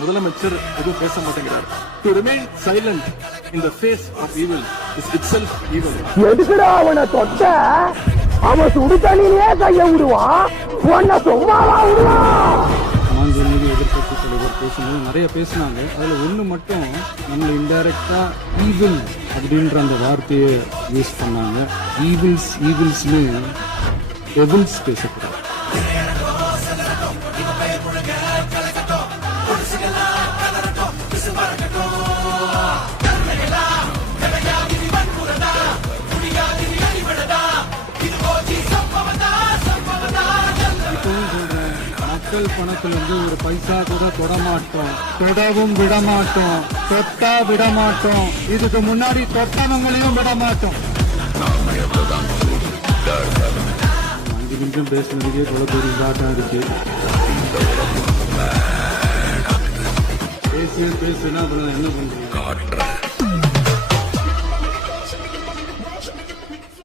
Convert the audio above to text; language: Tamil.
முதலமைச்சர் எதுவும் பேச மாட்டேங்கிறார். To remain silent in the face of evil is itself evil. எதுக்குடா அவனை தொட்ட? அவன் சுடு தண்ணியிலே கைய விடுவான், உன்னை சும்மாவா விடுவான்? மாஞ்சல் மீது எதிர்கட்சி தலைவர் பேசும்போது நிறைய பேசினாங்க. அதில் ஒன்று மட்டும் நம்மளை இன்டைரக்டா ஈவில் அப்படின்ற அந்த வார்த்தையை யூஸ் பண்ணாங்க. ஈவில்ஸ்னு டெவில்ஸ் பேசக்கூடாது. மக்கள் பணத்துல இருந்து ஒரு பைசா கூட தொடமாட்டோம், தொடவும் விடமாட்டோம், தொட்டா விடமாட்டோம், இதுக்கு முன்னாடி தொட்டவங்களையும் விடமாட்டோம். 5 நிமிஷம் பேசுனதுக்கே கொலை பெரிய இதாட்டம் இருக்கு. பேசுனா அப்புறம் என்ன பண்றீங்க?